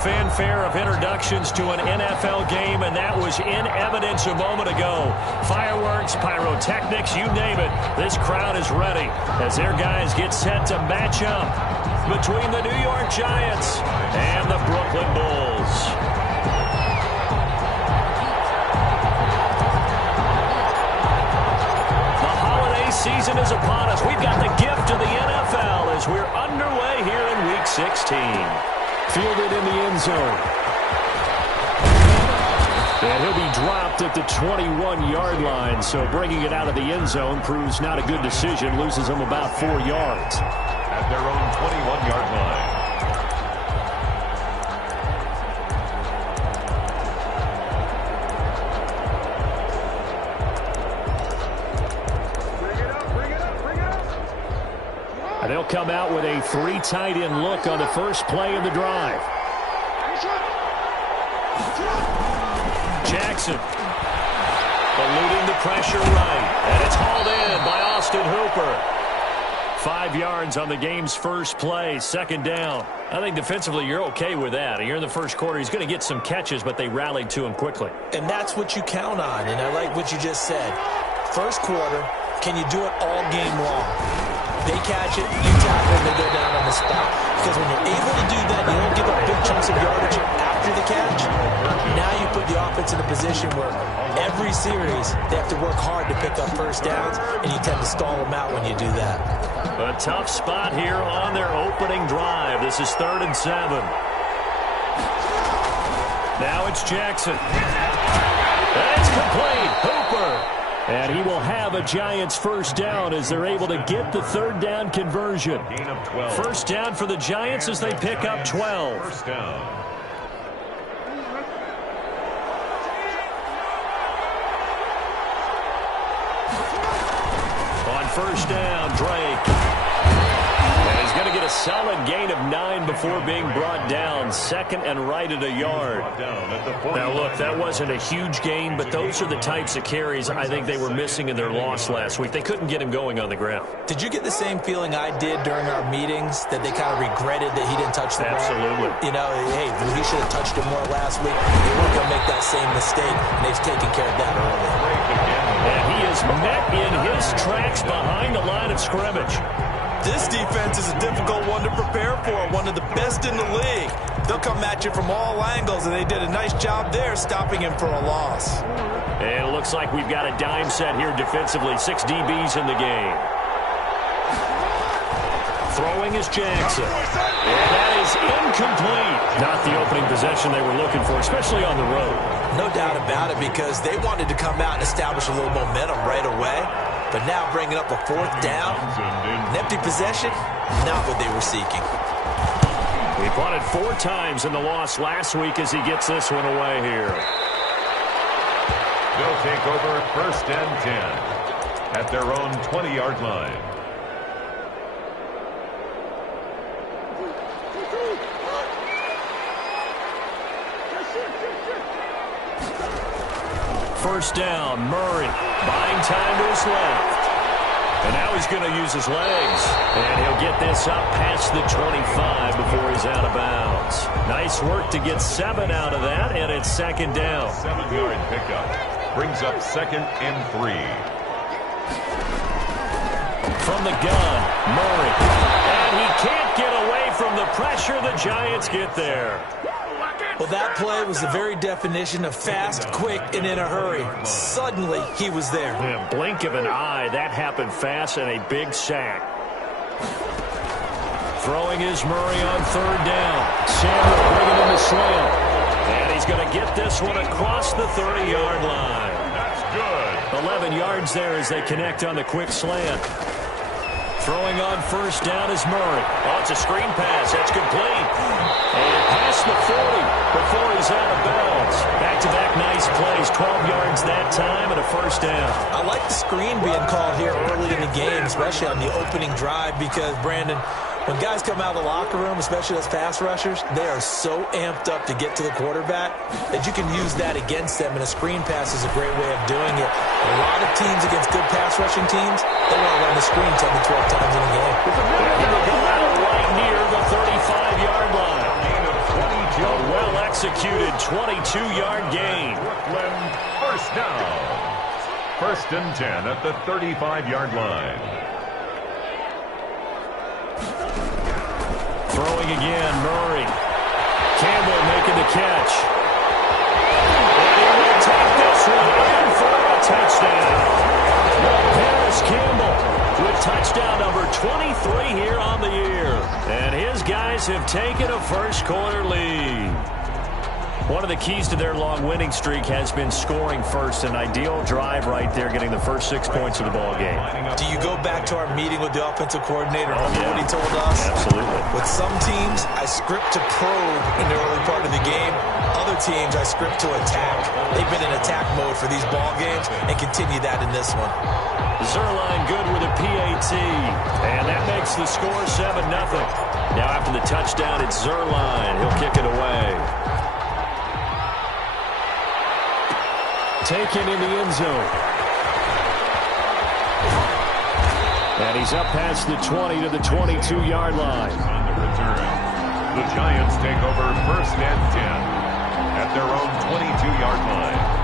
Fanfare of introductions to an NFL game, and that was in evidence a moment ago. Fireworks, pyrotechnics, you name it. This crowd is ready as their guys get set to match up between the New York Giants and the Brooklyn Bulls. The holiday season is upon us. We've got the gift of the NFL as we're underway here in Week 16. Fielded in the end zone. And he'll be dropped at the 21-yard line, so bringing it out of the end zone proves not a good decision. Loses him about 4 yards. At their own 21-yard line. And they'll come out with a 3 tight end look on the first play of the drive. Jackson eluding the pressure right. And it's hauled in by Austin Hooper. 5 yards on the game's first play, second down. I think defensively you're okay with that. Here in the first quarter, he's going to get some catches, but they rallied to him quickly. And that's what you count on, and I like what you just said. First quarter, can you do it all game long? They catch it, you tackle it, they go down on the spot. Because when you're able to do that, you don't give up big chunks of yardage after the catch. Now you put the offense in a position where every series they have to work hard to pick up first downs, and you tend to stall them out when you do that. A tough spot here on their opening drive. This is 3rd and 7. Now it's Jackson. And it's complete. Hooper. And he will have a Giants first down as they're able to get the 3rd down conversion. First down for the Giants as they pick up 12. First down. On first down, Drake. And he's going to get a solid gain of 9 before being brought down. Second and right at a yard. Now, look, that wasn't a huge gain, but those are the types of carries I think they were missing in their loss last week. They couldn't get him going on the ground. Did you get the same feeling I did during our meetings, that they kind of regretted that he didn't touch the ball? Absolutely. You know, hey, he should have touched it more last week. They weren't going to make that same mistake, and they've taken care of that early. And he is met in his tracks behind the line of scrimmage. This defense is a difficult one to prepare for, one of the best in the league. They'll come at you from all angles, and they did a nice job there stopping him for a loss. And it looks like we've got a dime set here defensively. 6 DBs in the game. Throwing is Jackson. And that is incomplete. Not the opening possession they were looking for, especially on the road. No doubt about it, because they wanted to come out and establish a little momentum right away. But now bringing up a 4th down, an empty possession, not what they were seeking. He punted 4 times in the loss last week as he gets this one away here. They'll take over 1st and 10 at their own 20-yard line. First down, Murray buying time to his left. And now he's going to use his legs. And he'll get this up past the 25 before he's out of bounds. Nice work to get 7 out of that, and it's 2nd down. 7-yard pickup. Brings up 2nd and 3. From the gun, Murray. And he can't get away from the pressure. The Giants get there. Well, that play was the very definition of fast, quick, and in a hurry. Suddenly, he was there. Yeah, blink of an eye, that happened fast, and a big sack. Throwing is Murray on 3rd down. Samuel bringing him to slam. And he's going to get this one across the 30-yard line. That's good. 11 yards there as they connect on the quick slant. Throwing on first down is Murray. Oh, it's a screen pass. That's complete. And past the 40 before he's out of bounds. Back-to-back nice plays. 12 yards that time and a first down. I like the screen being called here early in the game, especially on the opening drive, because, Brandon, when guys come out of the locker room, especially those pass rushers, they are so amped up to get to the quarterback that you can use that against them, and a screen pass is a great way of doing it. A lot of teams against good pass rushing teams, they want to run the screen 10 to 12 times in a game. He will go out right near the 35-yard line. A executed. 22-yard gain. Brooklyn, first down. First and 10 at the 35-yard line. Throwing again, Murray. Campbell making the catch. And he will take this one in for a touchdown. Paris Campbell with touchdown number 23 here on the year. And his guys have taken a first-quarter lead. One of the keys to their long winning streak has been scoring first. An ideal drive right there, getting the first 6 points of the ball game. Do you go back to our meeting with the offensive coordinator? Remember what he told us? Absolutely. With some teams, I script to probe in the early part of the game. Other teams, I script to attack. They've been in attack mode for these ball games and continue that in this one. Zerline good with a PAT. And that makes the score 7-0. Now after the touchdown, it's Zerline. He'll kick it away. Taken in the end zone. And he's up past the 20 to the 22-yard line. On the return, the Giants take over first and 10 at their own 22-yard line.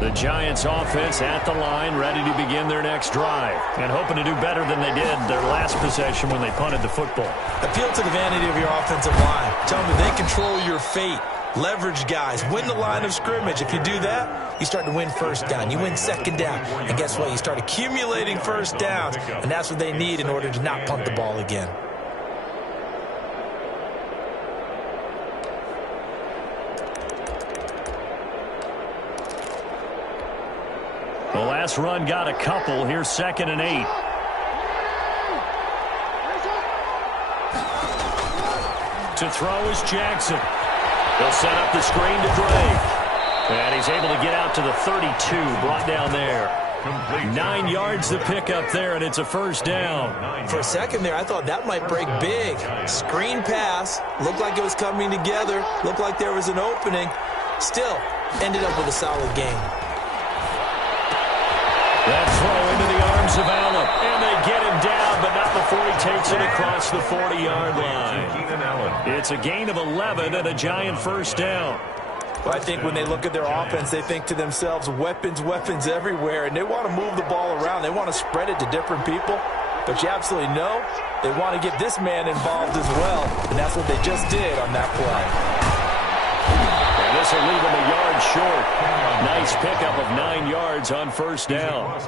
The Giants offense at the line, ready to begin their next drive, and hoping to do better than they did their last possession when they punted the football. Appeal to the vanity of your offensive line. Tell them they control your fate. Leverage guys. Win the line of scrimmage. If you do that, you start to win first down. You win second down. And guess what? You start accumulating first downs. And that's what they need in order to not punt the ball again. The last run got a couple. Here's 2nd and 8. To throw is Jackson. He'll set up the screen to Drake. And he's able to get out to the 32, brought down there. 9 yards to pick up there, and it's a first down. For a second there, I thought that might break big. Screen pass. Looked like it was coming together. Looked like there was an opening. Still, ended up with a solid game. That throw into the arms of Allen. And they get him down, but not before he takes it across the 40-yard line. It's a gain of 11 and a Giant first down. Well, I think when they look at their offense, they think to themselves, weapons, weapons everywhere, and they want to move the ball around. They want to spread it to different people. But you absolutely know they want to get this man involved as well, and that's what they just did on that play. And this will leave him a yard short. Nice pickup of 9 yards on first down.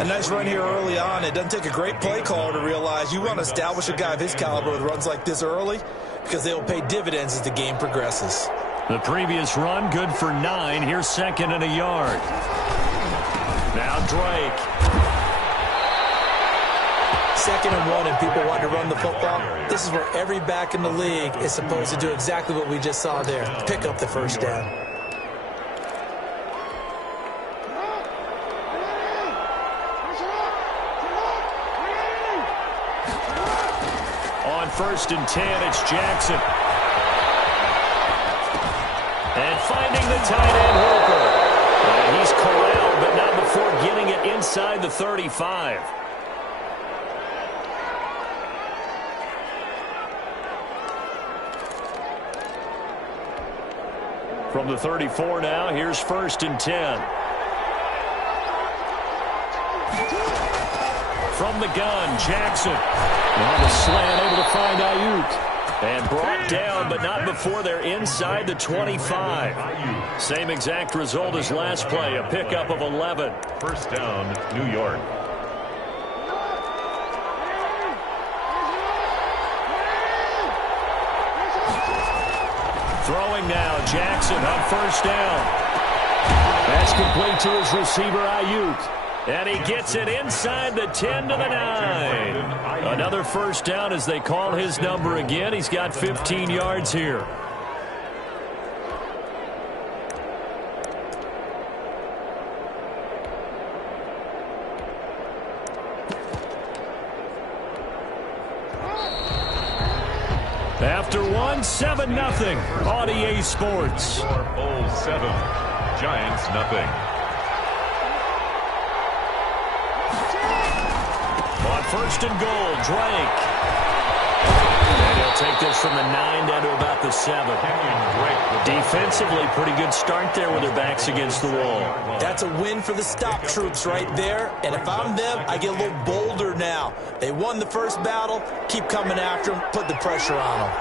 A nice run here early on. It doesn't take a great play caller to realize you want to establish a guy of his caliber with runs like this early because they will pay dividends as the game progresses. The previous run, good for 9. Here's 2nd and a yard. Now Drake. 2nd and 1, and people want to run the football. This is where every back in the league is supposed to do exactly what we just saw there. Pick up the first down. On 1st and 10, it's Jackson. And finding the tight end, Hooper. And he's corralled, but not before getting it inside the 35. From the 34 now, here's 1st and 10. From the gun, Jackson. On the slant, able to find Ayuk. And brought down, but not before they're inside the 25. Same exact result as last play, a pickup of 11. First down, New York. Throwing now, Jackson on 1st down. That's complete to his receiver, Ayuk. And he gets it inside the 10 to the 9. Another first down as they call his number again. He's got 15 yards here. After one, won 7-0 on EA Sports. Bulls 7, Giants nothing. On first and goal, Drake. And he'll take this from the 9 down to about the 7. Defensively, pretty good start there with their backs against the wall. That's a win for the stop troops right there. And if I'm them, I get a little bolder now. They won the first battle. Keep coming after them. Put the pressure on them.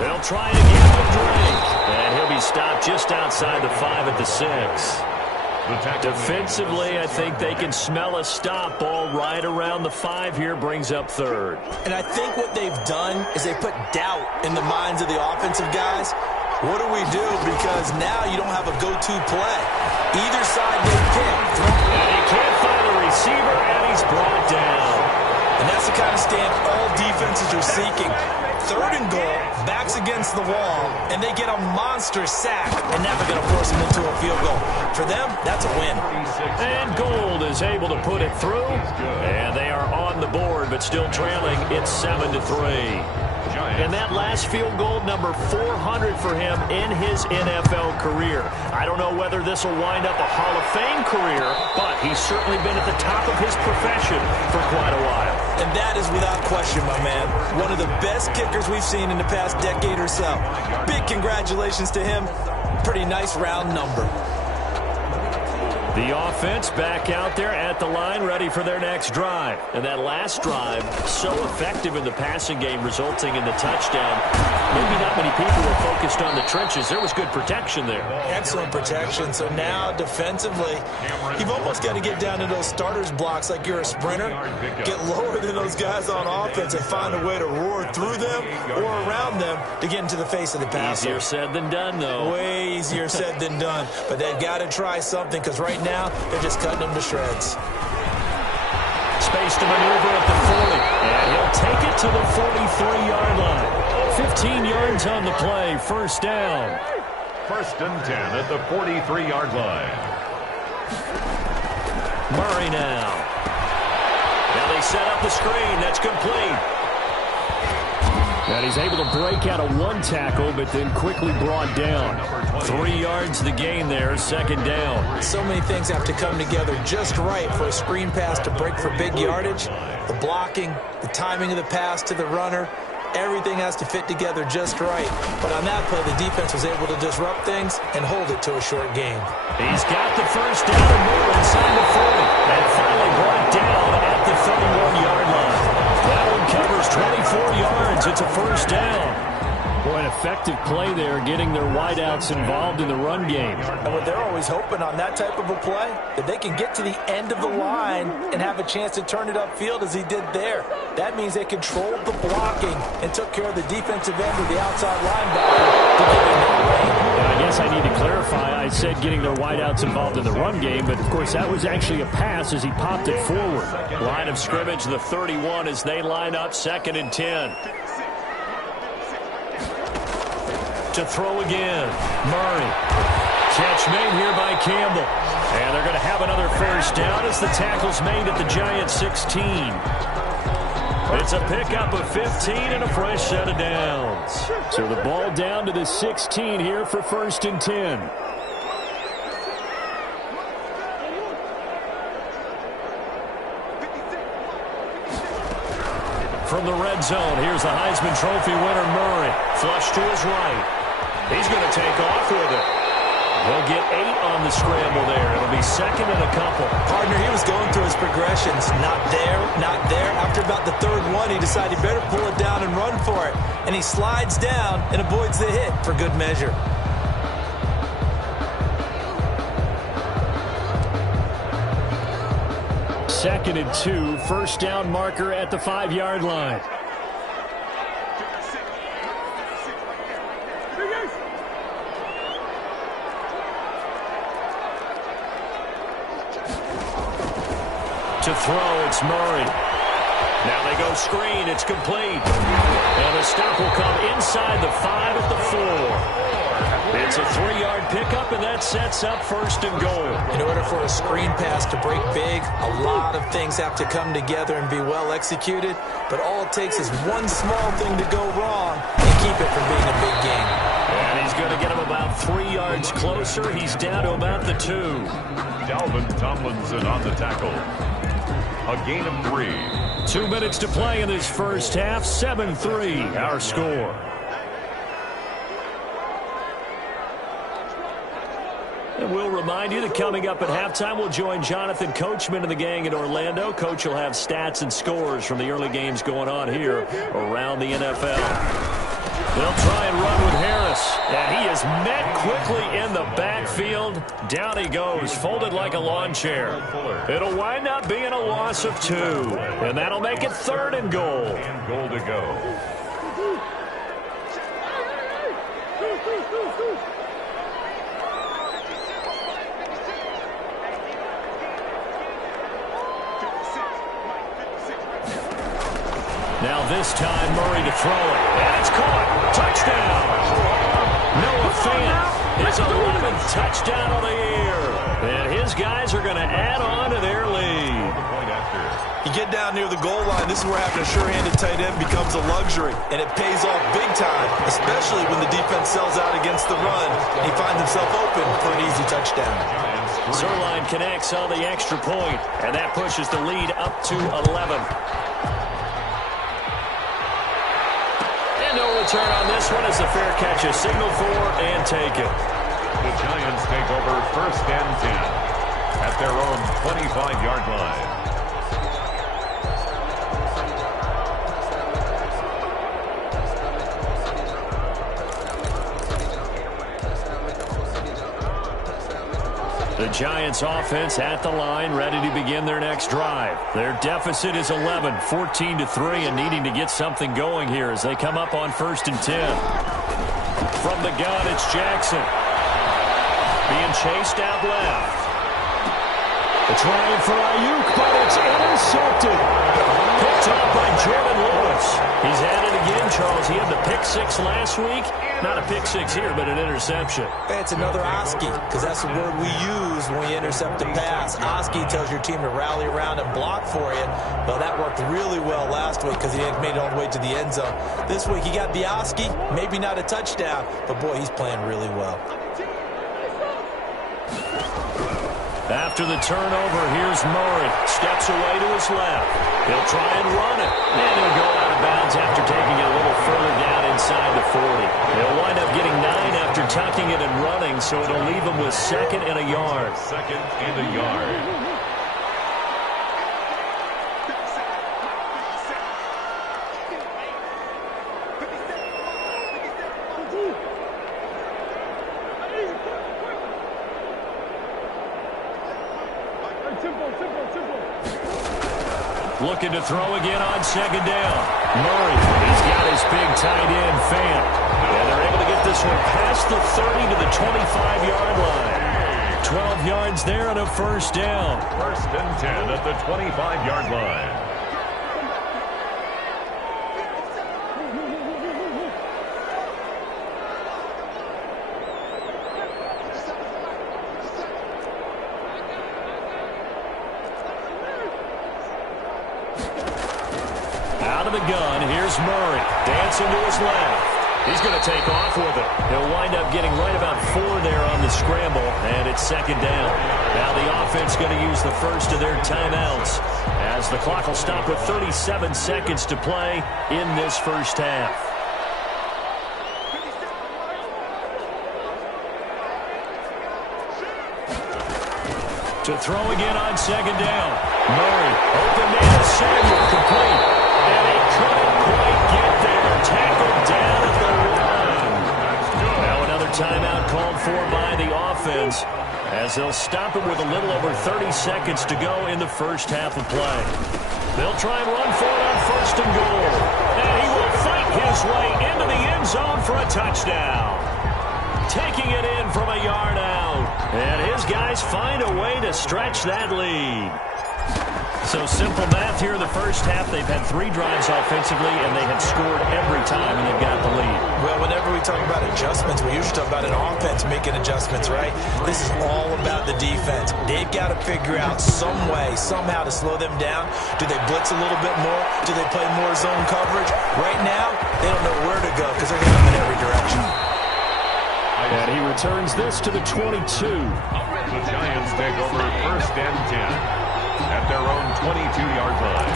They'll try it again with Drake. And he'll be stopped just outside the 5 at the 6. Defensively, I think they can smell a stop. Ball right around the 5 here, brings up third. And I think what they've done is they put doubt in the minds of the offensive guys. What do we do? Because now you don't have a go-to play. Either side they pick. And he can't find the receiver, and he's brought down. And that's the kind of stand all defenses are seeking. Third and goal, backs against the wall, and they get a monster sack, and now they're going to force them into a field goal. For them, that's a win. And Gold is able to put it through, and they are on the board, but still trailing. It's 7-3. And that last field goal, number 400 for him in his NFL career. I don't know whether this will wind up a Hall of Fame career, but he's certainly been at the top of his profession for quite a while. And that is without question, my man. One of the best kickers we've seen in the past decade or so. Big congratulations to him. Pretty nice round number. The offense back out there at the line, ready for their next drive. And that last drive, so effective in the passing game, resulting in the touchdown. Maybe not many people were focused on the trenches. There was good protection there. Excellent protection. So now, defensively, you've almost got to get down to those starters blocks like you're a sprinter. Get lower than those guys on offense and find a way to roar through them or around them to get into the face of the passer. Easier said than done, though. Way easier said than done. But they've got to try something, because right now they're just cutting them to shreds. Space to maneuver at the 40, and he'll take it to the 43-yard line. 15 yards on the play, first down. First and 10 at the 43-yard line. Murray now. Now they set up the screen. That's complete. And he's able to break out of one tackle, but then quickly brought down. 3 yards the gain there, second down. So many things have to come together just right for a screen pass to break for big yardage. The blocking, the timing of the pass to the runner, everything has to fit together just right. But on that play, the defense was able to disrupt things and hold it to a short game. He's got the first down and more inside the 40. And finally brought down at the 31-yard line. That one covers 24 yards. It's a first down. Boy, an effective play there, getting their wideouts involved in the run game. And what they're always hoping on that type of a play, that they can get to the end of the line and have a chance to turn it upfield as he did there. That means they controlled the blocking and took care of the defensive end of the outside linebacker to get in that lane. And I guess I need to clarify, I said getting their wideouts involved in the run game, but of course that was actually a pass as he popped it forward. Line of scrimmage, the 31 as they line up, 2nd and 10. To throw again, Murray. Catch made here by Campbell. And they're going to have another first down as the tackle's made at the Giants 16. It's a pickup of 15 and a fresh set of downs. So the ball down to the 16 here for 1st and 10. From the red zone, here's the Heisman Trophy winner, Murray. Flush to his right. He's going to take off with it. He'll get 8 on the scramble there. It'll be 2nd and a couple. Partner, he was going through his progressions. Not there, not there. After about the 3rd one, he decided he better pull it down and run for it. And he slides down and avoids the hit for good measure. Second and 2, first down marker at the 5-yard line. To throw, it's Murray. Now they go screen, it's complete. And the stop will come inside the 5 at the 4. It's It's a 3-yard pickup, and that sets up first and goal. In order for a screen pass to break big, a lot of things have to come together and be well executed, but all it takes is one small thing to go wrong and keep it from being a big game. And he's going to get him about 3 yards closer. He's down to about the 2. Dalvin Tomlinson on the tackle. A gain of 3. 2 minutes to play in this first half. 7-3, our score. And we'll remind you that coming up at halftime, we'll join Jonathan Coachman and the gang in Orlando. Coach will have stats and scores from the early games going on here around the NFL. They'll try and run with Harris, and he is met quickly in the backfield. Down he goes, folded like a lawn chair. It'll wind up being a loss of 2, and that'll make it 3rd and goal. And goal to go. Now this time, Murray to throw it. And it's caught. Touchdown. Noah Fant, his 11th touchdown of the year. And his guys are going to add on to their lead. You get down near the goal line, this is where having a sure-handed tight end becomes a luxury. And it pays off big time, especially when the defense sells out against the run. And he finds himself open for an easy touchdown. Zerline connects on the extra point, and that pushes the lead up to 11. No return on this one as the fair catch is signaled for and taken. The Giants take over 1st and 10 at their own 25-yard line. The Giants offense at the line, ready to begin their next drive. Their deficit is 11, 14-3, and needing to get something going here as they come up on 1st and 10. From the gun, it's Jackson. Being chased out left. The trying for Ayuk, but it's intercepted. Picked up by Jordan Lewis. He's at it again, Charles. He had the pick 6 last week. Not a pick 6 here, but an interception. It's another Oski, because that's the word we use when we intercept a pass. Oski tells your team to rally around and block for you. Well, that worked really well last week because he made it all the way to the end zone. This week he got the Oski, maybe not a touchdown, but boy, he's playing really well. After the turnover, here's Murray. Steps away to his left. He'll try and run it. And he'll go out of bounds after taking it a little further down inside the 40. He'll wind up getting 9 after tucking it and running, so it'll leave him with 2nd and a yard. 2nd and a yard. Looking to throw again on 2nd down. Murray, he's got his big tight end, Fant. And they're able to get this one past the 30 to the 25-yard line. 12 yards there and a 1st down. 1st and 10 at the 25-yard line. Out of the gun, here's Murray. Dancing to his left. He's going to take off with it. He'll wind up getting right about 4 there on the scramble, and it's 2nd down. Now the offense going to use the first of their timeouts as the clock will stop with 37 seconds to play in this first half. To throw again on 2nd down. Murray, open man to Samuel, complete. And he couldn't quite get there. Tackled down at the 1. Now another timeout called for by the offense as they'll stop it with a little over 30 seconds to go in the first half of play. They'll try and run for it on 1st and goal. And he will fight his way into the end zone for a touchdown. Taking it in from a yard out. And his guys find a way to stretch that lead. So simple math here in the first half. They've had 3 drives offensively, and they have scored every time, and they've got the lead. Well, whenever we talk about adjustments, we usually talk about an offense making adjustments, right? This is all about the defense. They've got to figure out some way, somehow to slow them down. Do they blitz a little bit more? Do they play more zone coverage? Right now, they don't know where to go because they're hitting them in every direction. And he returns this to the 22. The Giants take over 1st and 10 at their own 22-yard line.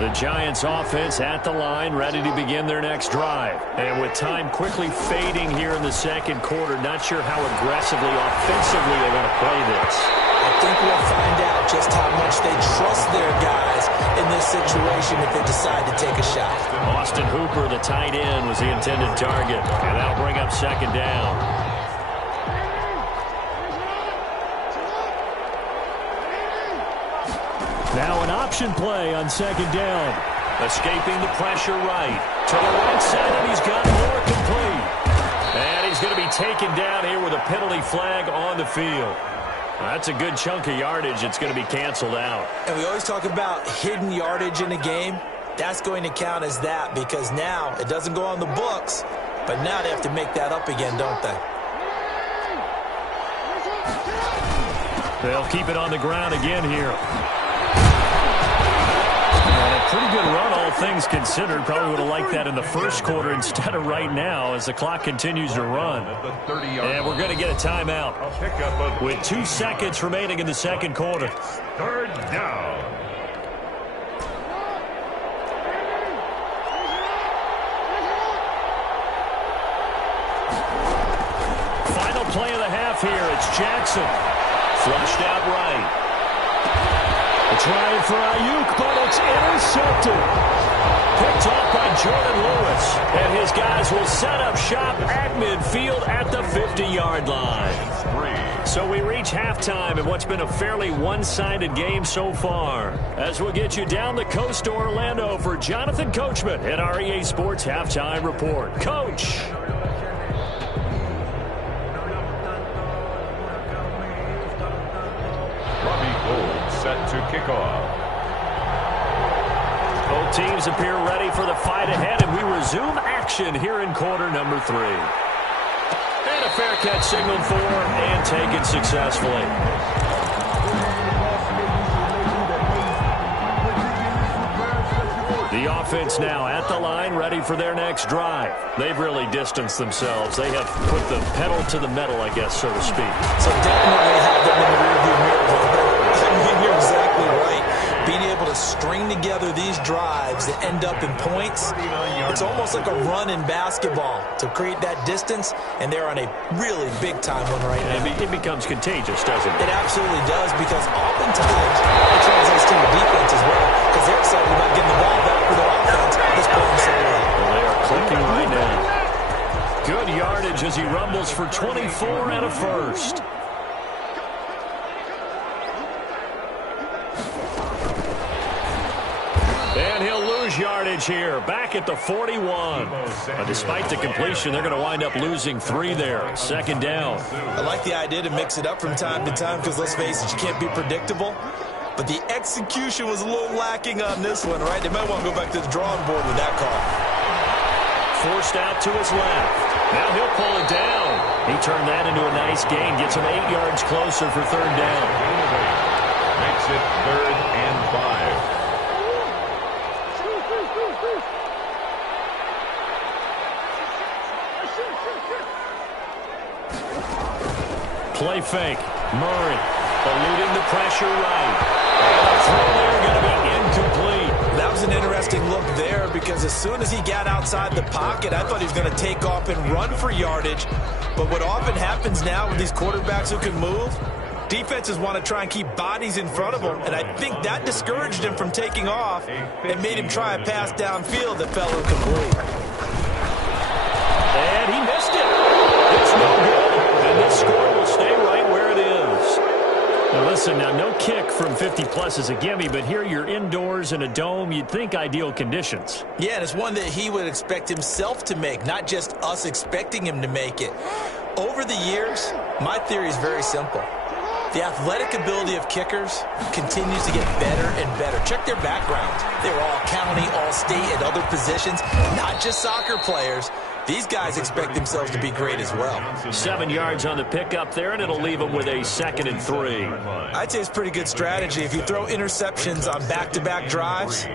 The Giants offense at the line, ready to begin their next drive. And with time quickly fading here in the second quarter, not sure how aggressively, offensively they want to play this. I think we'll find out just how much they trust their guys in this situation if they decide to take a shot. Austin Hooper, the tight end, was the intended target. And that'll bring up 2nd down. Now an option play on 2nd down. Escaping the pressure right. To the right side, and he's got more complete. And he's going to be taken down here with a penalty flag on the field. That's a good chunk of yardage. It's going to be canceled out. And we always talk about hidden yardage in a game. That's going to count as that because now it doesn't go on the books, but now they have to make that up again, don't they? They'll keep it on the ground again here. Pretty good run, all things considered. Probably would have liked that in the first quarter instead of right now as the clock continues to run. And we're going to get a timeout with 2 seconds remaining in the second quarter. 3rd down. Final play of the half here. It's Jackson. Flushed out right. Trying for Ayuk, but it's intercepted. Picked off by Jordan Lewis. And his guys will set up shop at midfield at the 50-yard line. So we reach halftime in what's been a fairly one-sided game so far. As we'll get you down the coast to Orlando for Jonathan Coachman at our EA Sports Halftime Report. Coach. Set to kick off. Both teams appear ready for the fight ahead, and we resume action here in quarter number 3. And a fair catch signaled for and taken successfully. The offense now at the line, ready for their next drive. They've really distanced themselves. They have put the pedal to the metal, I guess, so to speak. So definitely have them in the rearview mirror. You're exactly right. Being able to string together these drives that end up in points, it's almost like a run in basketball to create that distance, and they're on a really big-time one right now. It becomes contagious, doesn't it? It absolutely does, because oftentimes it translates to your defense as well, because they're excited about getting the ball back for their offense that's playing so well. Well, they are clicking right now. Good yardage as he rumbles for 24 and a first. And he'll lose yardage here, back at the 41. But despite the completion, they're going to wind up losing 3 there. 2nd down. I like the idea to mix it up from time to time because, let's face it, you can't be predictable. But the execution was a little lacking on this one, right? They might want to go back to the drawing board with that call. Forced out to his left. Now he'll pull it down. He turned that into a nice gain. Gets him 8 yards closer for 3rd down. Makes it 3rd and 5. Play fake. Murray eluding the pressure right. And the throw there going to be incomplete. That was an interesting look there because as soon as he got outside the pocket, I thought he was going to take off and run for yardage. But what often happens now with these quarterbacks who can move, defenses want to try and keep bodies in front of them, and I think that discouraged him from taking off and made him try a pass downfield that fell incomplete. And he missed it. It's no good. And this score will stay right where it is. Now listen, now no kick from 50-plus is a gimme, but here you're indoors in a dome. You'd think ideal conditions. Yeah, and it's one that he would expect himself to make, not just us expecting him to make it. Over the years, my theory is very simple. The athletic ability of kickers continues to get better and better. Check their backgrounds. They were all county, all state, at other positions, not just soccer players. These guys expect themselves to be great as well. 7 yards on the pickup there, and it'll leave them with a 2nd and 3. I'd say it's pretty good strategy. If you throw interceptions on back-to-back drives,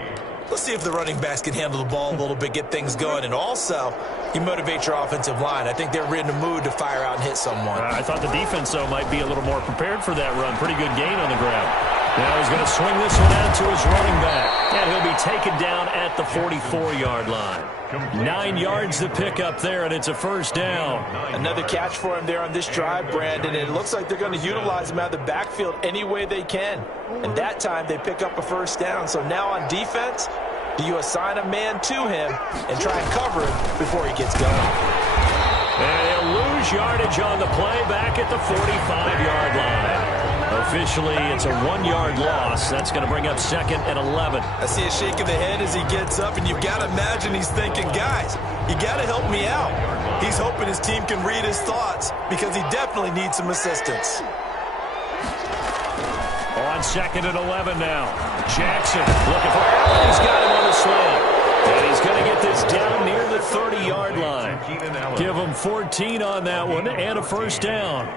let's see if the running backs can handle the ball a little bit, get things going, and also you motivate your offensive line. I think they're in the mood to fire out and hit someone. I thought the defense, though, might be a little more prepared for that run. Pretty good gain on the ground. Now he's going to swing this one out to his running back, and he'll be taken down at the 44-yard line. 9 yards to pick up there, and it's a 1st down. Another catch for him there on this drive, Brandon, and it looks like they're going to utilize him out of the backfield any way they can. And that time they pick up a 1st down. So now on defense, do you assign a man to him and try and cover him before he gets going? And he'll lose yardage on the play back at the 45-yard line. Officially, it's a 1-yard loss. That's going to bring up 2nd and 11. I see a shake of the head as he gets up, and you've got to imagine he's thinking, guys, you got to help me out. He's hoping his team can read his thoughts because he definitely needs some assistance. On 2nd and 11 now. Jackson looking for Allen. He's got him on the slant. And he's going to get this down near the 30-yard line. Give him 14 on that one and a 1st down.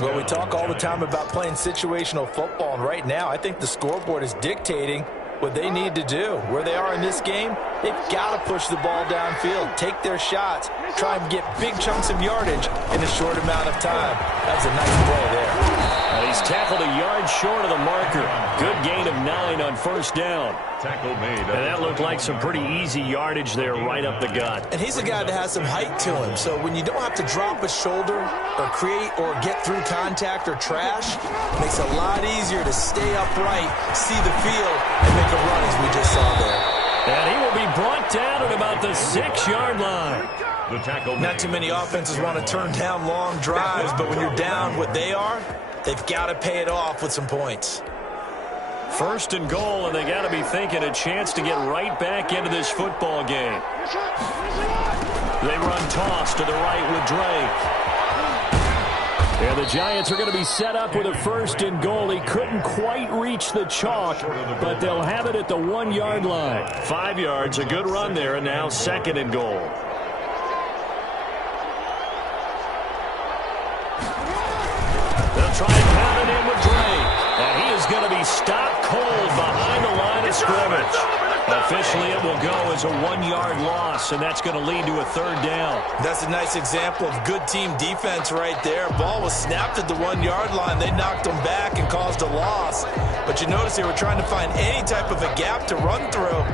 Well, we talk all the time about playing situational football, and right now I think the scoreboard is dictating what they need to do. Where they are in this game, they've got to push the ball downfield, take their shots, try and get big chunks of yardage in a short amount of time. That's a nice play there. He's tackled a yard short of the marker. Good gain of 9 on 1st down. Tackle made. And that looked like some pretty easy yardage there right up the gut. And he's a guy that has some height to him, so when you don't have to drop a shoulder or create or get through contact or trash, it makes it a lot easier to stay upright, see the field, and make a run as we just saw there. And he will be brought down at about the 6-yard line. The tackle Not too many offenses want to turn down long drives, but when you're down what they are, they've got to pay it off with some points. 1st and goal, and they got to be thinking a chance to get right back into this football game. They run toss to the right with Drake. And the Giants are going to be set up with a 1st and goal. He couldn't quite reach the chalk, but they'll have it at the 1-yard line. 5 yards, a good run there, and now 2nd and goal. They'll try and pound it in with Drake. And he is going to be stopped cold behind the line of scrimmage. Officially, it will go as a 1-yard loss, and that's going to lead to a 3rd down. That's a nice example of good team defense right there. Ball was snapped at the 1-yard line. They knocked them back and caused a loss. But you notice they were trying to find any type of a gap to run through.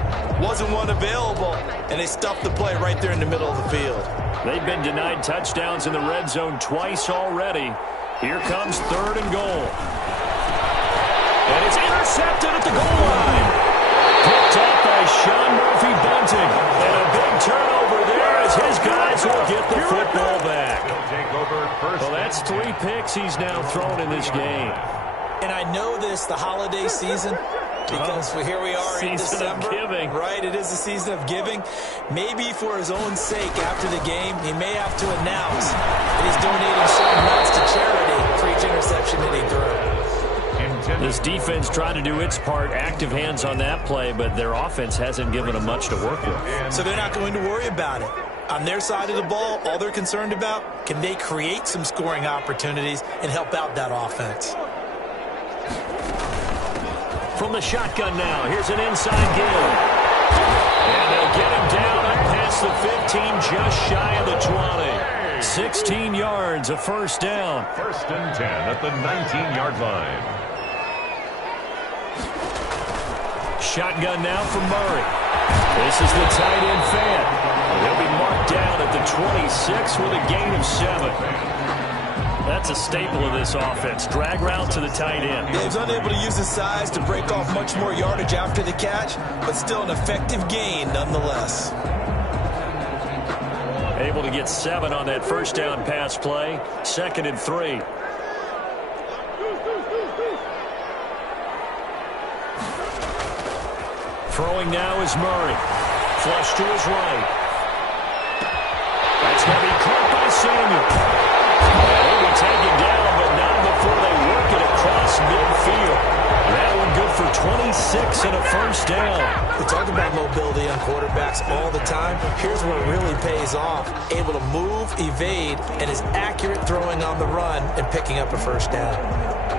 Wasn't one available, and they stuffed the play right there in the middle of the field. They've been denied touchdowns in the red zone twice already. Here comes 3rd and goal. And it's intercepted at the goal line. Picked up by Sean Murphy Bunting. And a big turnover there as his guys will get the football back. Well, that's 3 picks he's now thrown in this game. And I know this, the holiday season, because here we are in December. Season of giving. Right, it is the season of giving. Maybe for his own sake after the game, he may have to announce that he's donating certain amounts to charity for each interception that he threw. This defense tried to do its part, active hands on that play, but their offense hasn't given them much to work with. So they're not going to worry about it. On their side of the ball, all they're concerned about, can they create some scoring opportunities and help out that offense? From the shotgun now, here's an inside give. And they'll get him down up past the 15, just shy of the 20. 16 yards, a 1st down. 1st and 10 at the 19-yard line. Shotgun now for Murray. This is the tight end fan. He'll be marked down at the 26 with a gain of 7. That's a staple of this offense. Drag route to the tight end. He was unable to use his size to break off much more yardage after the catch, but still an effective gain nonetheless. Able to get 7 on that 1st down pass play. 2nd and 3. Throwing now is Murray. Flush to his right. That's going to be caught by Samuel. He'll be taken down, but not before they work it midfield. That one good for 26 and a first down. We talk about mobility on quarterbacks all the time. Here's where it really pays off. Able to move, evade, and is accurate throwing on the run and picking up a first down.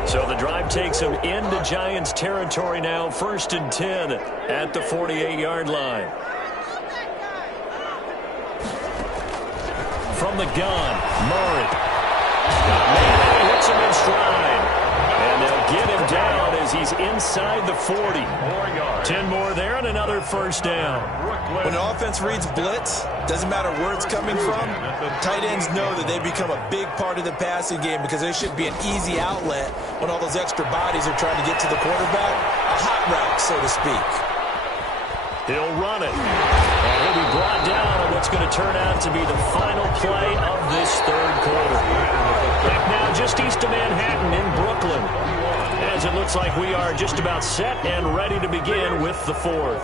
So the drive takes him into Giants territory now. 1st and 10 at the 48-yard line. From the gun, Murray. Man, hits him in stride. And they'll get him down as he's inside the 40. 10 more there and another first down. When an offense reads blitz, doesn't matter where it's coming from, tight ends know that they become a big part of the passing game because there should be an easy outlet when all those extra bodies are trying to get to the quarterback. A hot route, so to speak. He'll run it. And he'll be brought down on what's going to turn out to be the final play of this third quarter. Back now just east of Manhattan in Brooklyn. As it looks like we are just about set and ready to begin with the fourth.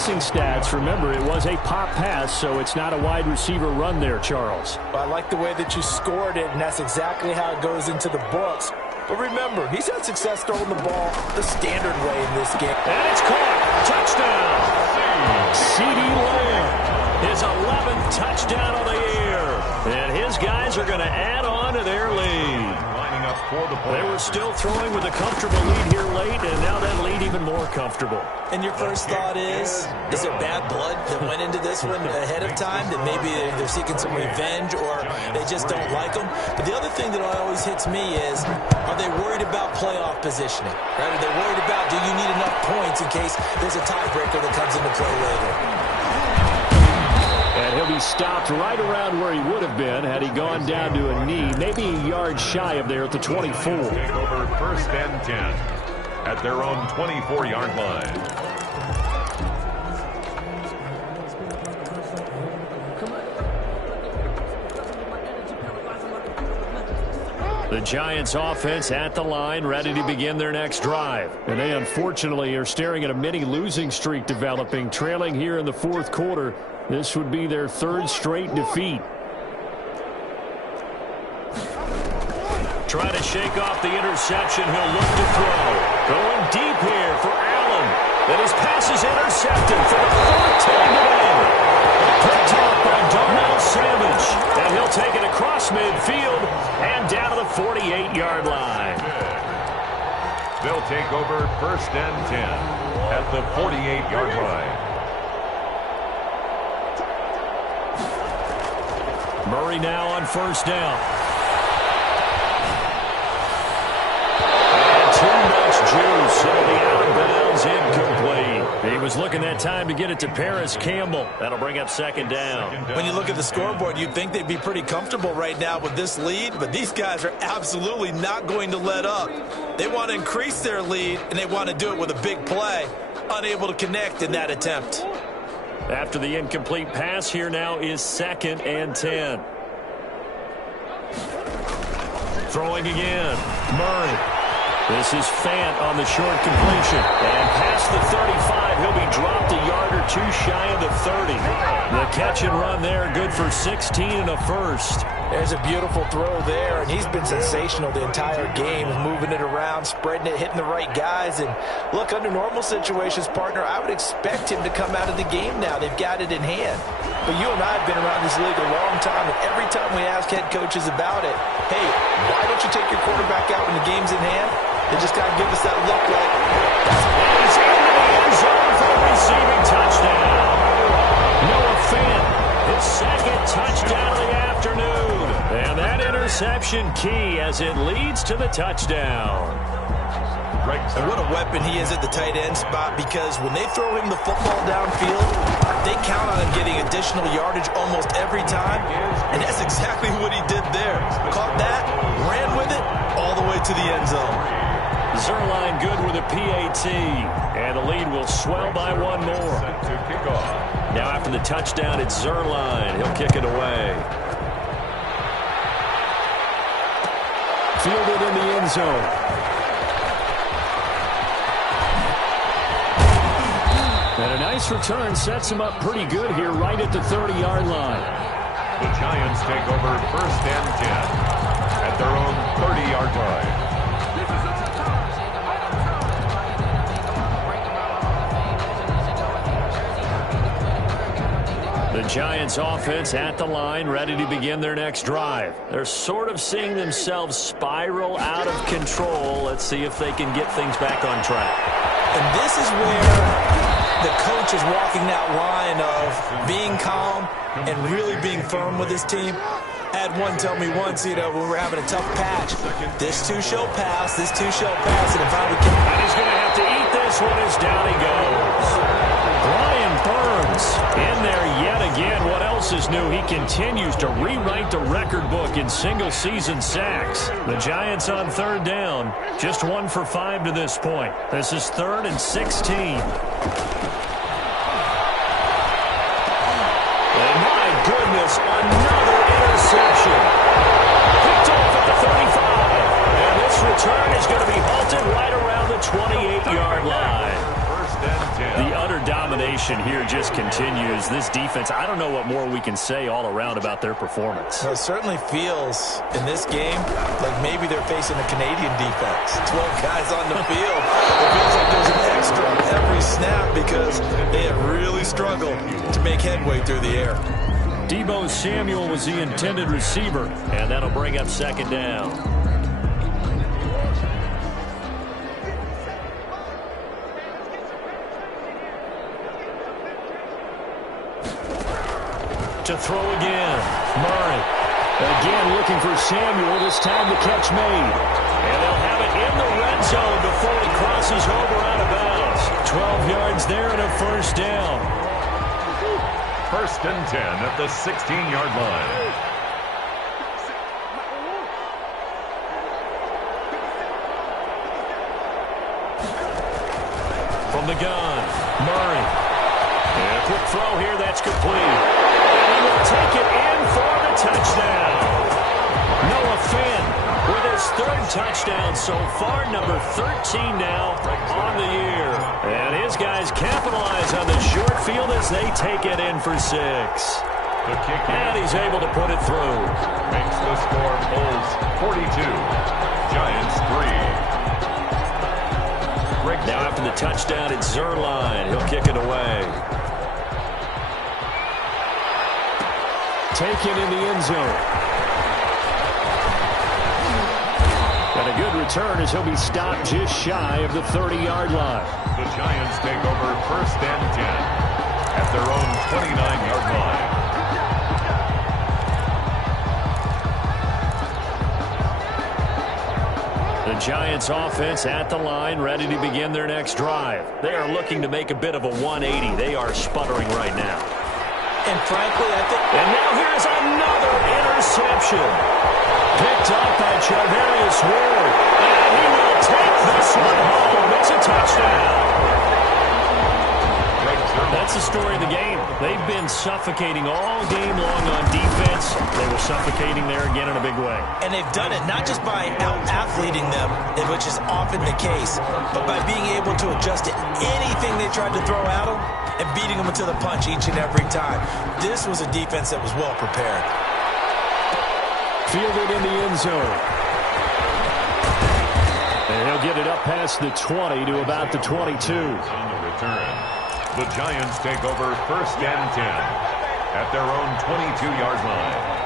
Stats. Remember, it was a pop pass, so it's not a wide receiver run there, Charles. I like the way that you scored it, and that's exactly how it goes into the books. But remember, he's had success throwing the ball the standard way in this game. And it's caught. Touchdown. CeeDee Lamb, his 11th touchdown of the year. And his guys are going to add on to their lead. They were still throwing with a comfortable lead here late, and now that lead even more comfortable. And your first thought is there bad blood that went into this one ahead of time, that maybe they're seeking some revenge or they just don't like them? But the other thing that always hits me is, are they worried about playoff positioning? Right? Are they worried about, do you need enough points in case there's a tiebreaker that comes into play later? And he'll be stopped right around where he would have been had he gone down to a knee, maybe a yard shy of there at the 24. Take over 1st and 10 at their own 24-yard line. The Giants offense at the line, ready to begin their next drive. And they unfortunately are staring at a mini losing streak developing, trailing here in the fourth quarter. This would be their 3rd straight defeat. Try to shake off the interception. He'll look to throw. Going deep here for Allen. Then his pass is intercepted for the 4th time today. Picked off by Darnell Savage. And he'll take it across midfield and down to the 48-yard line. They'll take over 1st and 10 at the 48-yard line. Murray now on 1st down. And too much juice. It'll be out of bounds, incomplete. He was looking that time to get it to Paris Campbell. That'll bring up 2nd down. When you look at the scoreboard, you'd think they'd be pretty comfortable right now with this lead, but these guys are absolutely not going to let up. They want to increase their lead, and they want to do it with a big play. Unable to connect in that attempt. After the incomplete pass, here now is 2nd and 10. Throwing again. Murray. This is Fant on the short completion. And past the 35, he'll be dropped a yard or two shy of the 30. The catch and run there, good for 16 and a first. There's a beautiful throw there, and he's been sensational the entire game, moving it around, spreading it, hitting the right guys. And look, under normal situations, partner, I would expect him to come out of the game now. They've got it in hand. But you and I have been around this league a long time, and every time we ask head coaches about it, hey, why don't you take your quarterback out when the game's in hand? They just got to give us that look like, he's into the end zone for a receiving touchdown. Noah Fant, his 2nd touchdown of the afternoon. And that interception key as it leads to the touchdown. And what a weapon he is at the tight end spot, because when they throw him the football downfield, they count on him getting additional yardage almost every time. And that's exactly what he did there. Caught that, ran with it, all the way to the end zone. Zerline good with a PAT. And the lead will swell by one more. Now after the touchdown, it's Zerline. He'll kick it away. Fielded in the end zone. And a nice return sets him up pretty good here right at the 30-yard line. The Giants take over 1st and 10 at their own 30-yard line. The Giants offense at the line, ready to begin their next drive. They're sort of seeing themselves spiral out of control. Let's see if they can get things back on track. And this is where the coach is walking that line of being calm and really being firm with his team. I had one tell me once, when we were having a tough patch, this too shall pass, this too shall pass, and if I would get... And he's going to have to eat this one as down he goes. Brian Burns in there yet again. What else is new? He continues to rewrite the record book in single-season sacks. The Giants on 3rd down, just 1 for 5 to this point. This is 3rd and 16. And my goodness, another interception. Picked off at the 35. And this return is going to be halted right around the 28-yard line. The utter domination here just continues. This defense, I don't know what more we can say all around about their performance. Well, it certainly feels in this game like maybe they're facing a Canadian defense. 12 guys on the field. It feels like there's an extra every snap because they have really struggled to make headway through the air. Deebo Samuel was the intended receiver, and that'll bring up 2nd down. To throw again. Murray. Again looking for Samuel. This time the catch made. And they'll have it in the red zone before he crosses over out of bounds. 12 yards there and a 1st down. 1st and 10 at the 16-yard line. From the gun, Murray. And a quick throw here, that's complete. And he will take it in for the touchdown. Noah Finn with his 3rd touchdown so far, number 13 now on the year. And his guys capitalize on the short field as they take it in for 6. The kick and he's able to put it through. Makes the score Bulls 42, Giants 3. Now after the touchdown, it's Zerline. He'll kick it away. Taken in the end zone. And a good return as he'll be stopped just shy of the 30-yard line. The Giants take over 1st and 10 at their own 29-yard line. The Giants offense at the line, ready to begin their next drive. They are looking to make a bit of a 180. They are sputtering right now. And frankly, I think... And now here's another interception. Picked up by Charvarius Ward. And he will take this one home. It's a touchdown. That's the story of the game. They've been suffocating all game long on defense. They were suffocating there again in a big way. And they've done it not just by out-athleting them, which is often the case, but by being able to adjust to anything they tried to throw at them and beating them to the punch each and every time. This was a defense that was well prepared. Fielded in the end zone. And he'll get it up past the 20 to about the 22. On the return, the Giants take over 1st and 10 at their own 22-yard line.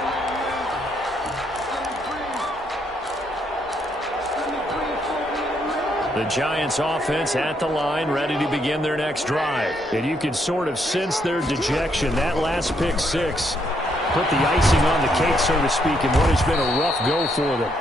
The Giants offense at the line, ready to begin their next drive. And you can sort of sense their dejection. That last pick six put the icing on the cake, so to speak, in what has been a rough go for them.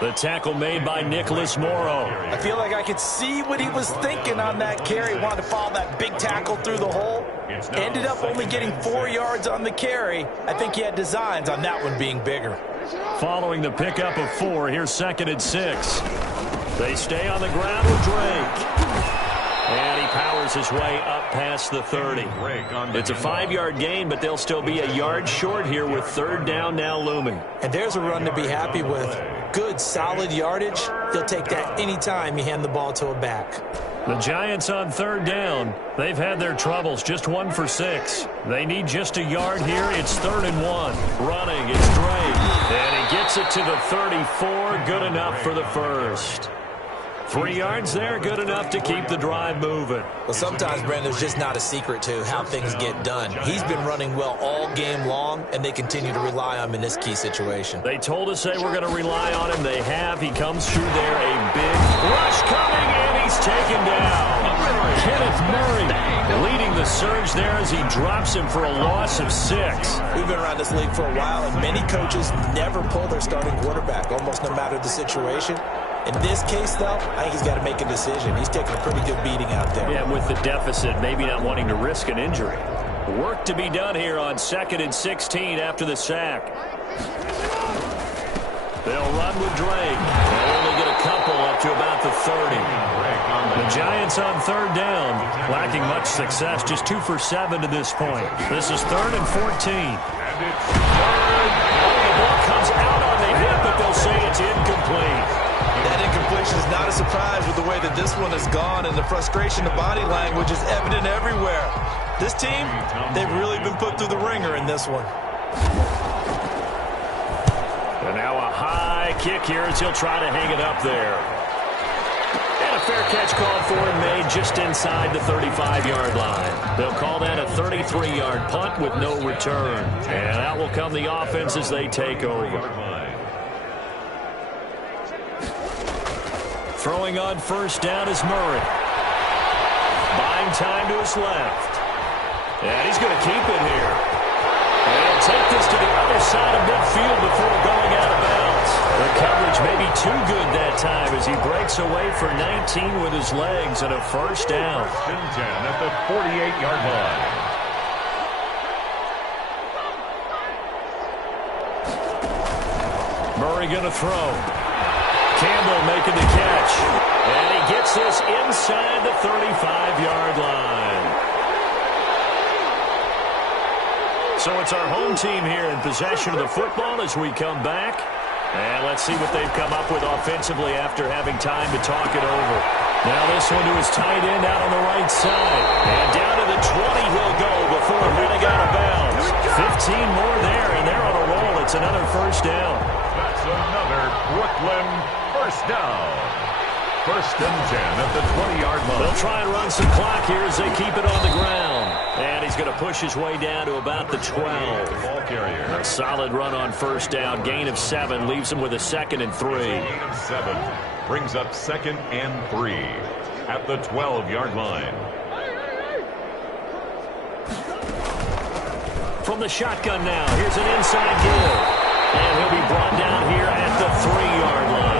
The tackle made by Nicholas Morrow. I feel like I could see what he was thinking on that carry. Wanted to follow that big tackle through the hole. Ended up only getting 4 yards on the carry. I think he had designs on that one being bigger. Following the pickup of 4, here's 2nd and 6. They stay on the ground with Drake. And he powers powers his way up past the 30. It's a 5-yard gain, but they'll still be a yard short here with 3rd down now looming. And there's a run to be happy with. Good, solid yardage. He'll take that anytime you hand the ball to a back. The Giants on 3rd down. They've had their troubles, just 1 for 6. They need just a yard here. It's 3rd and 1. Running, it's Drake. And he gets it to the 34. Good enough for the first. 3 yards there, good enough to keep the drive moving. Well, sometimes, Brent, there's just not a secret to how things get done. He's been running well all game long, and they continue to rely on him in this key situation. They told us they were going to rely on him. They have. He comes through there. A big rush coming, and he's taken down. Kenneth Murray leading the surge there as he drops him for a loss of 6. We've been around this league for a while, and many coaches never pull their starting quarterback, almost no matter the situation. In this case, though, I think he's got to make a decision. He's taking a pretty good beating out there. Yeah, with the deficit, maybe not wanting to risk an injury. Work to be done here on 2nd and 16 after the sack. They'll run with Drake. They'll only get a couple up to about the 30. The Giants on 3rd down, lacking much success, just 2 for 7 to this point. This is 3rd and 14. And it's 3rd. The ball comes out on the hip, but they'll say it's incomplete. That incompletion is not a surprise with the way that this one has gone, and the frustration of body language is evident everywhere. This team, they've really been put through the ringer in this one. And now a high kick here as he'll try to hang it up there. And a fair catch called for and made just inside the 35-yard line. They'll call that a 33-yard punt with no return. And out will come the offense as they take over. Throwing on 1st down is Murray. Buying time to his left. And he's going to keep it here. And he'll take this to the other side of midfield before going out of bounds. The coverage may be too good that time as he breaks away for 19 with his legs and a 1st down. 1st and 10 at the 48-yard line. Murray going to throw. Campbell making the catch. And he gets this inside the 35-yard line. So it's our home team here in possession of the football as we come back. And let's see what they've come up with offensively after having time to talk it over. Now this one to his tight end out on the right side. And down to the 20 he'll go before heading out of bounds. 15 more there, and they're on a roll. It's another 1st down. That's another Brooklyn 1st down. 1st and 10 at the 20-yard line. They'll try and run some clock here as they keep it on the ground. And he's going to push his way down to about the 12. Ball carrier. A solid run on 1st down. Gain of 7 leaves him with a 2nd and 3. Gain of 7 brings up 2nd and 3 at the 12-yard line. From the shotgun now, here's an inside give. And he'll be brought down here at the 3-yard line.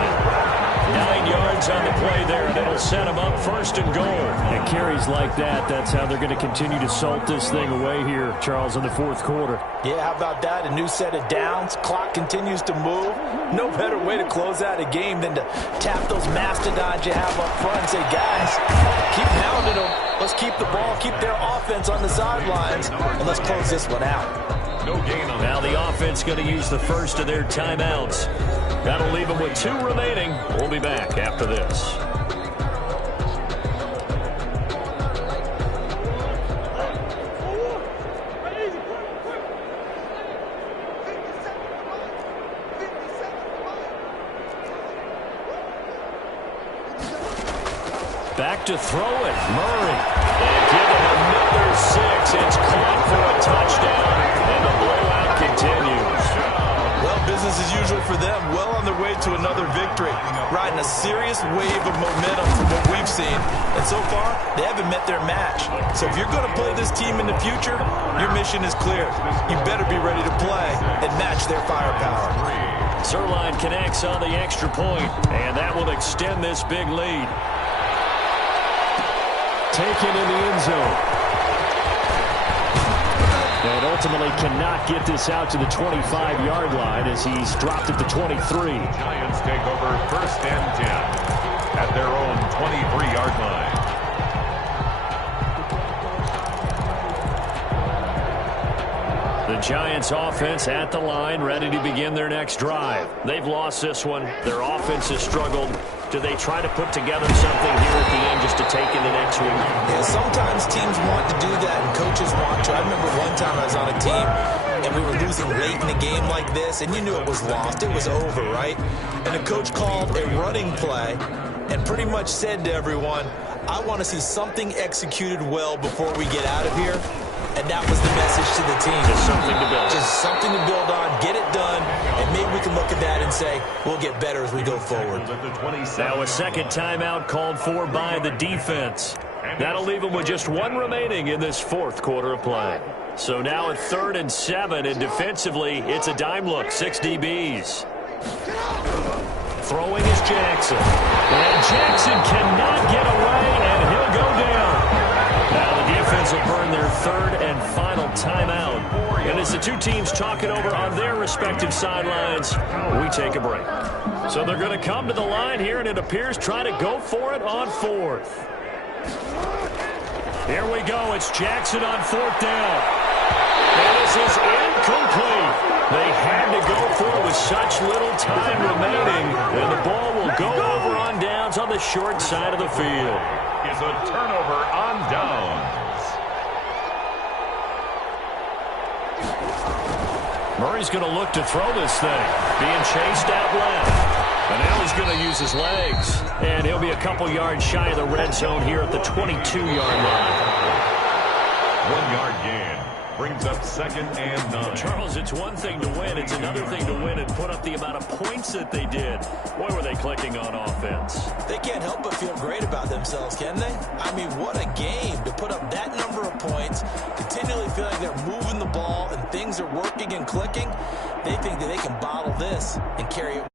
9 yards on the play there, and it'll set him up 1st and goal. And carries like that, that's how they're going to continue to salt this thing away here, Charles, in the 4th quarter. Yeah, how about that? A new set of downs. Clock continues to move. No better way to close out a game than to tap those mastodons you have up front and say, guys, keep pounding them. Let's keep the ball, keep their offense on the sidelines, and let's close this one out. No gain on now the offense going to use the first of their timeouts. That'll leave them with 2 remaining. We'll be back after this. Back to throw it, Murray. And give him another 6. It's caught for a touchdown, and the blowout continues. Well, business as usual for them. Well on their way to another victory. Riding a serious wave of momentum from what we've seen. And so far, they haven't met their match. So if you're going to play this team in the future, your mission is clear. You better be ready to play and match their firepower. Zerline connects on the extra point, and that will extend this big lead. Taken in the end zone. And ultimately cannot get this out to the 25-yard line as he's dropped at the 23. Giants take over 1st and 10 at their own 23-yard line. Giants offense at the line, ready to begin their next drive. They've lost this one. Their offense has struggled. Do they try to put together something here at the end just to take into next week? Yeah, sometimes teams want to do that and coaches want to. I remember one time I was on a team and we were losing late in a game like this, and you knew it was lost. It was over, right? And the coach called a running play and pretty much said to everyone, I want to see something executed well before we get out of here. And that was the message to the team. Just something to build. Just something to build on, get it done, and maybe we can look at that and say, we'll get better as we go forward. Now a second timeout called for by the defense. That'll leave them with just one remaining in this fourth quarter of play. So now at 3rd and 7, and defensively, it's a dime look, 6 DBs. Throwing is Jackson. And Jackson cannot get away, and he'll go down. Now the defense will burn their 3rd and final timeout. And as the two teams talk it over on their respective sidelines, we take a break. So they're going to come to the line here, and it appears try to go for it on 4th. Here we go. It's Jackson on 4th down. And this is incomplete. They had to go for it with such little time remaining, and the ball will go over on downs on the short side of the field. Is a turnover on downs. Murray's going to look to throw this thing. Being chased out left. And now he's going to use his legs. And he'll be a couple yards shy of the red zone here at the 22-yard line. 1 yard gain. Brings up 2nd and 9. Charles, it's one thing to win. It's another thing to win and put up the amount of points that they did. Boy, were they clicking on offense. They can't help but feel great about themselves, can they? I mean, what a game to put up that number of points, continually feel like they're moving the ball and things are working and clicking. They think that they can bottle this and carry it.